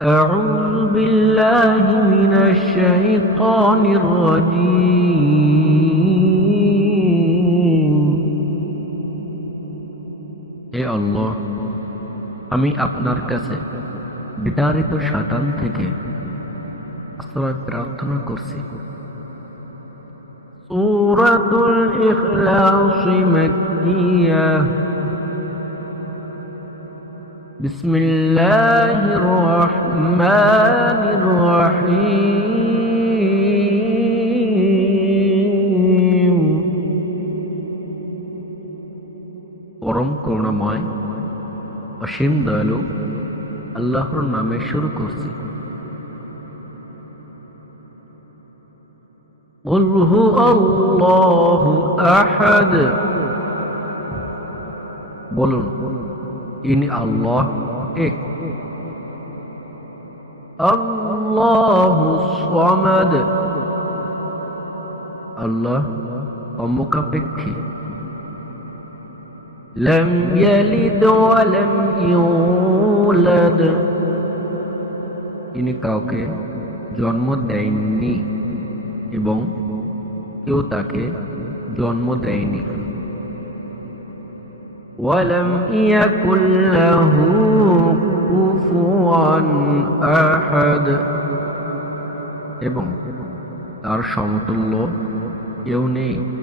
أعوذ بالله من الشيطان الرجيم হে আল্লাহ, আমি আপনার কাছে বিতাড়িত শয়তান থেকে আশ্রয় প্রার্থনা করছি। সূরাতুল ইখলাস মাক্কিয়া। বিসমিল্লাহির রহমানির রহিম। পরম করুণাময় অসীম দয়ালু আল্লাহর নামে শুরু করছি। قل هو الله أحد। বলুন, ইনি আল্লাহ এক। আল্লাহু সামাদ। আল্লাহ অমুখাপেক্ষী। লাম ইয়ালিদ ওয়া লাম ইউলাদ। ইনি কাউকে জন্ম দেননি এবং কেউ তাকে জন্ম দেয়নি। ওয়ালাম ইয়াকুল লাহু কুফুয়ান আহাদ। এবং তার সমতুল্য কেউ নেই।